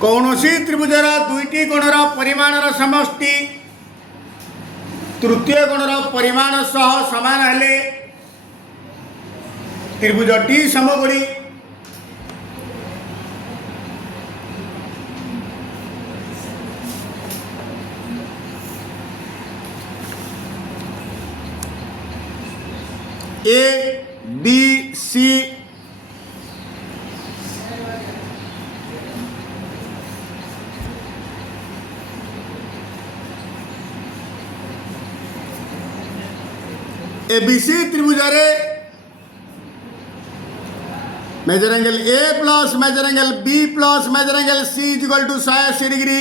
कौनसी त्रिभुजर दुईटी कोणर परिमाणर समष्टि तृतीय कोणर परिमाण सह समान हेले त्रिभुजटी समकोणी। ए बी सी एबीसी त्रिभुजारे measure angle A plus measure angle B plus measure angle C is equal to 180 degree.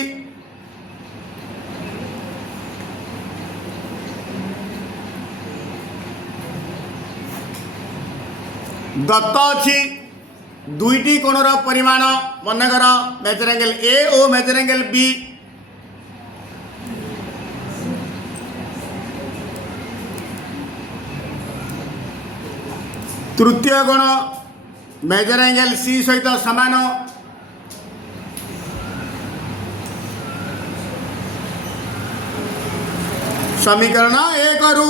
दत्त अच्छी दुईटी कोणर परिमाण मनकर मेजर एंगल ए और मेजर एंगल बी। तृतीय कोण मेजर एंगल सी सहित समान। समीकरण 1 रु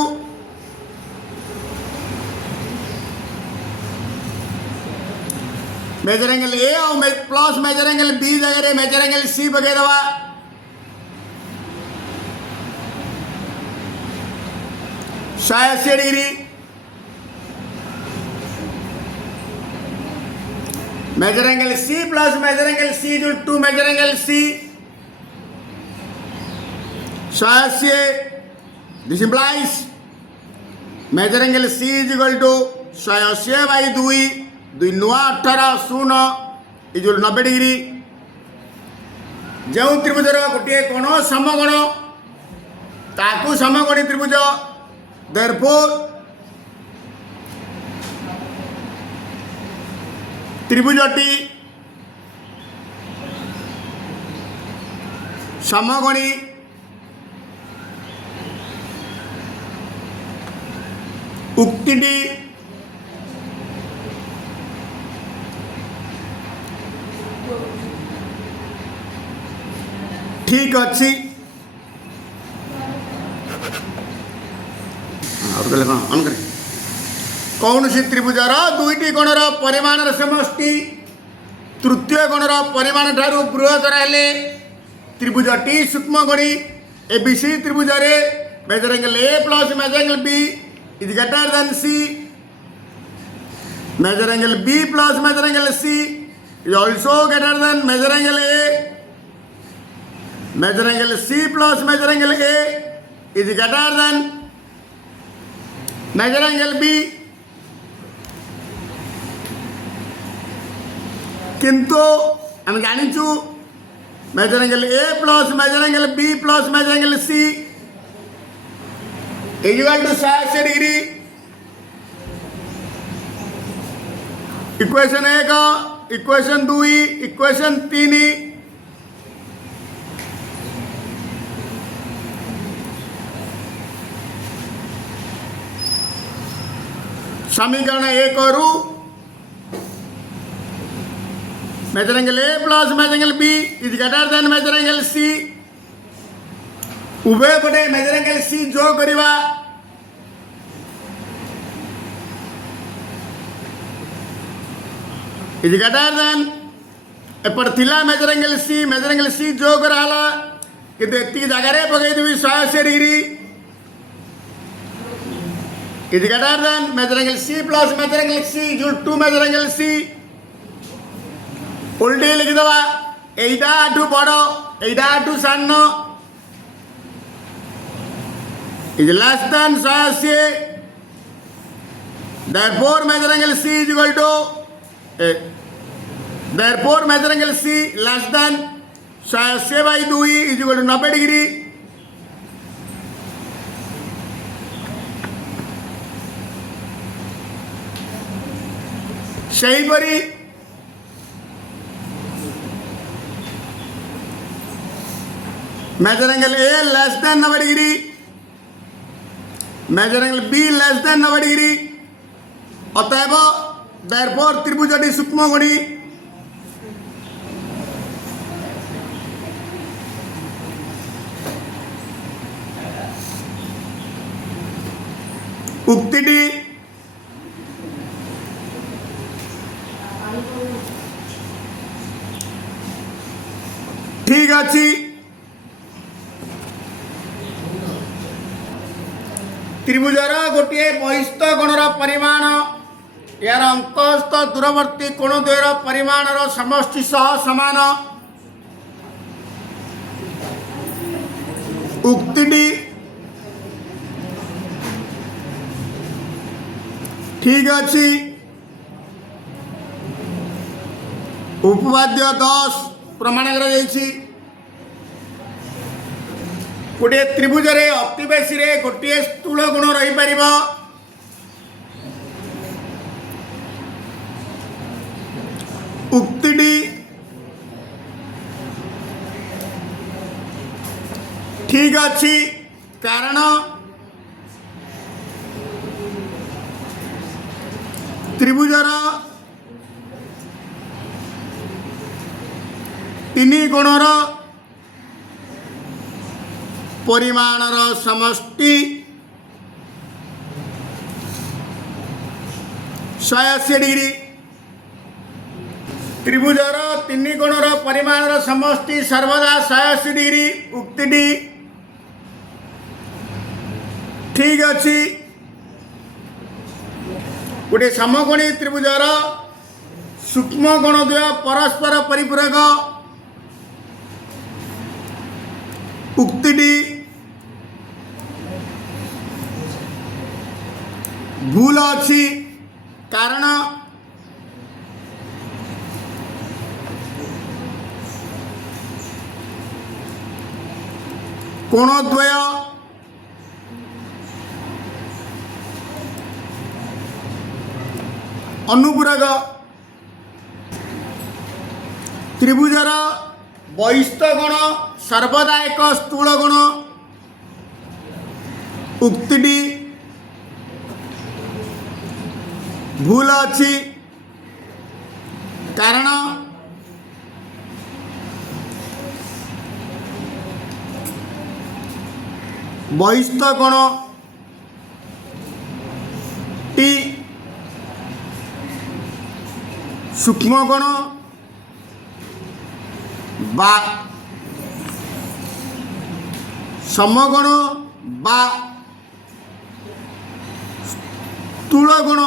मेजर एंगल ए और प्लस मेजर एंगल बी जगह मेजर एंगल सी पकईदवा। Degree measure angle C plus measure angle C जो 2 measure angle C 180। This implies measure angle C is equal to 180 by 2 नुआ 18 शून्य इज 90 डिग्री। जो त्रिभुजर गोटे कोण समकोण ताकू समकोणी त्रिभुज। देयरफॉर त्रिभुजटी समकोणी। उक्तिटी ठीक अच्छी। और कौन ऑन करें कौन सी त्रिभुजार दुईटी कोणर परिमाणर समष्टि तृतीय कोणर परिमाण ठारू बृहत्तर हेले त्रिभुजटी सूक्ष्मकोणी। एबीसी त्रिभुजारे measure angle A plus measure angle B is greater than C. Measure angle B plus measure angle C is also greater than measure angle A. Measure angle C plus measure angle A is greater than measure angle B. किंतु हम जानिचु measure angle A plus measure angle B plus measure angle C is equal to 180 degree. Equation 1 equation 2 equation 3 समीकरण 1 रु measure angle A plus measure angle B is greater than measure angle C. उभय पटे major angle C जो करवा is greater then एपट थिला major angle C जो कराला किंतु एति जगह पकई देवी 180 degree is greater than measure angle C plus measure angle C जो 2 मेजर एंगल सी। उल्टी लिखिदवा एटा आठू बड़ एटा आठू सान is less than 180। Therefore measure angle C is equal to therefore measure angle C less than 180 by 2 is equal to 90 degree. सही परी measure angle A less than 90 degree measure angle B less than 90 degree. अतएव therefore त्रिभुजटी सूक्ष्मकोणी उक्तिटी ठीक अच्छी त्रिभुजर गोटे बहिस्थ कोणर परिमाण यार अंतस्थ दूरवर्ती कोण द्वयर परिमाणर समष्टि सह समान उक्तिटी ठीक अच्छी उपवाद्य 10 प्रमाण करा गोटे त्रिभुज रे अति बेसी रे गोटे स्थूल गुण रही परिबा उक्तिटी ठीक अच्छी कारण त्रिभुजर तीन गुणर परिमाणर समष्टि 180 डिग्री त्रिभुजर तीन गुणर परिमाणर समष्टि सर्वदा 180 डिग्री उक्तिटी ठीक अच्छी गोटे समकोणी त्रिभुजर सूक्ष्म कोण द्वय परस्पर परिपूरक उक्तिटी भूल अच्छी कारण कोणद्वय अनुपूरक त्रिभुजर बहिस्थ गुण सर्वदा एक स्थूल गुण उक्तिटी भूल अच्छी कारण बहिस्थ कोण टी सूक्ष्म कोण बा समकोण बा स्थूल गुण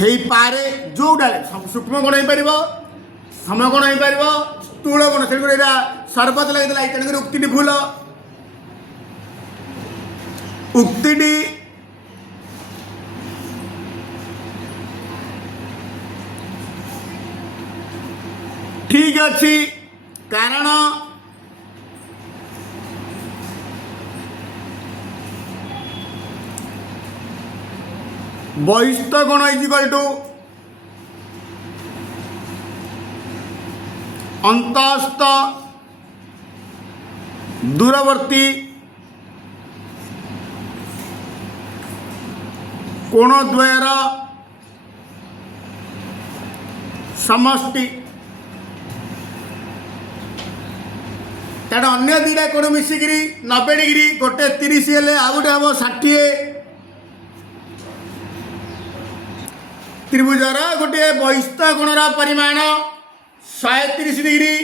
हे पारे जोटा सूक्ष्म गुण हो पार समकोण हो पार स्थूल गुण से सर्वत लगे तेणुक उक्ति भूल उक्ति ठीक अच्छी कारण बहिस्थ गुण इजिकल टू अंतस्थ दूरवर्ती कोणद्वयर समष्टि तेणु अन्य दुईटा कोण मिसिकी 90 डिग्री गोटे 30 हेले आ गोटे हम 60 त्रिभुजर गोटे बहिस्थ गुणर परिमाण 130 डिग्री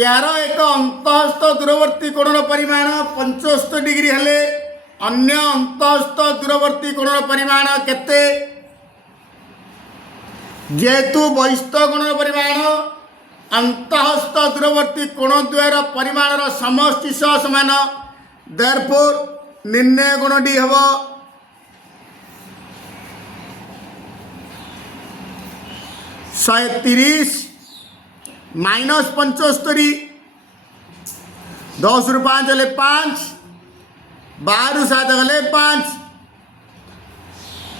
यार एक अंतस्थ दूरवर्ती कोणर परिमाण 75 डिग्री हेले अन्य अंतस्थ दूरवर्ती कोणर परिमाण केते जेहेतु बहिस्थ गुणर परिमाण अंतस्थ दूरवर्ती कोणद्वयर परिमाणर समष्टि सह समान देयरफॉर निर्णय गुणटी हम 130 माइनस 75 10 रु 5 हेले 5 12 रु 7 हेले 5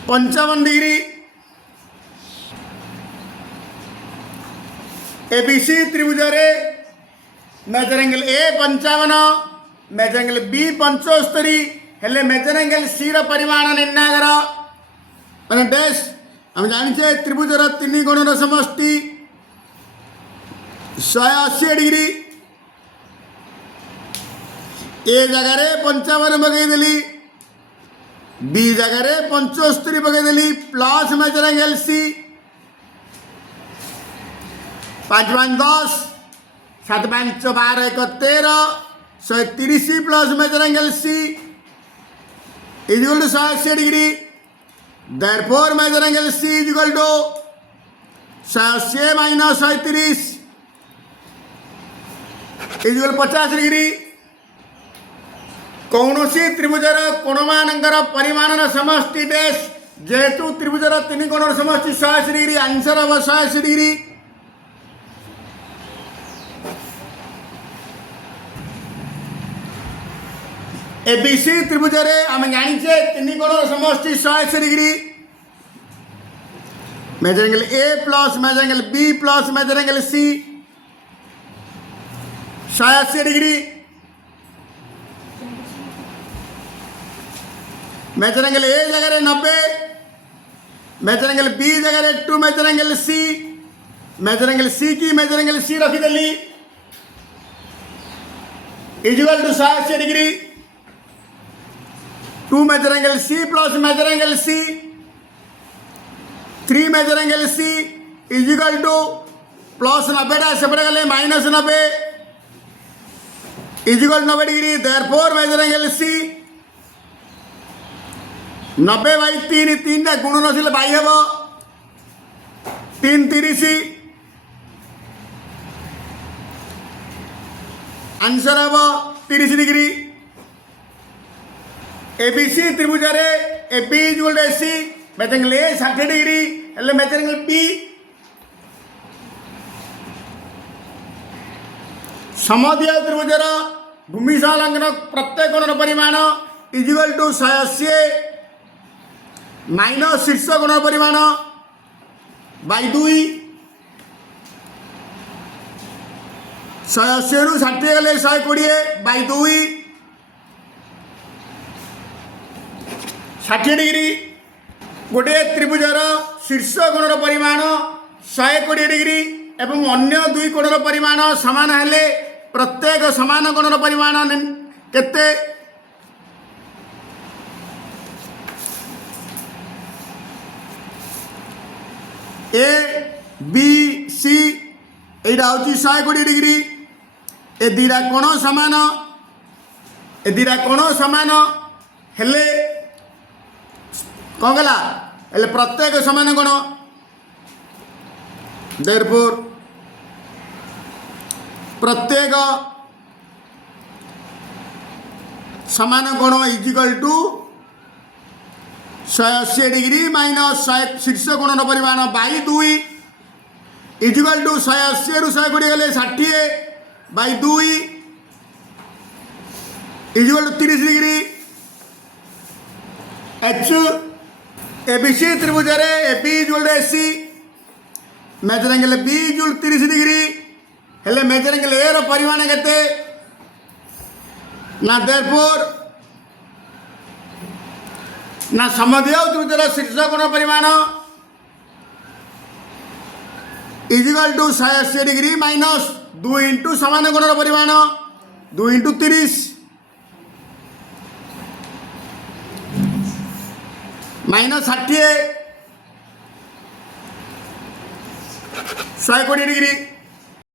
55 डिग्री एबीसी त्रिभुज रे measure angle A 55 measure angle B 75 हेले मेजर एंगल सी र परिमाण निर्णय कर माने डैश हम जानिछे त्रिभुजर तीन गुणर समष्टि 180 डिग्री ए जगार 55 पकईदेली बी जगार 75 पकईदेली plus measure angle C 5 5 10 7 5 12 1 13 130 plus measure angle C equal to 180 degree therefore measure angle C equal to 180 minus 130 equal 50 degree कौन सी त्रिभुजर कोणमानंकर परिमाणर समष्टि डैश जेहेतु त्रिभुजर तीन कोणर समष्टि 180 डिग्री आंसर हम 180 डिग्री एबीसी त्रिभुजरे आम जाचे तीन कोणर समष्टि 180 degree measure angle A plus measure angle B plus measure angle C 180 degree measure angle A जगह 90 मेजर एंगल बी जगह 2 मेजर एंगल सी की मेजर एंगल सी रखीदेली equal to 180 degree 2 measure angle C plus measure angle C 3 measure angle C equal to plus 90 सेपटे गले minus 90 equal 90 degree therefore measure angle C 90 by 3 3 गुण नसले by हम 3 30 answer हम 30 degree ABC त्रिभुजरे AB equal AC measure angle A 60 degree हेले measure angle B समद्विबाहु त्रिभुजर भूमि संलग्न प्रत्येक कोणर परिमाण इक्वल टू 180 माइनस शीर्ष कोणर परिमाण बाई 2 180 रु 60 गले 120 बाई 2 60 डिग्री गोटे त्रिभुजर शीर्ष कोणर परिमाण 120 डिग्री एवं अन्य दुई कोणर परिमाण समान हेले प्रत्येक समान कोणर परिमाण केते ए बी सी एटा हूँ 120 डिग्री ए दीटा कोण समान हेले कौन गला हेले प्रत्येक समान कोण देयरफॉर प्रत्येक समान कोण इक्वल टू 180 डिग्री माइनस शीर्ष कोणर परिमाण बाई 2 इक्वल टू 180 रु 120 गले 60 बाई 2 इक्वल टू 30 डिग्री एच एबीसी त्रिभुजरे AB equal to AC measure angle B equal 30 degree हेले मेजर एंगल ए रो परिमाण केते ना देयरफॉर ना समद्विबाहु त्रिभुजर शीर्ष कोण परिमाण equal to 180 degree minus 2 into समान कोणर परिमाण 2 इंटू 30 माइनस 60 120 डिग्री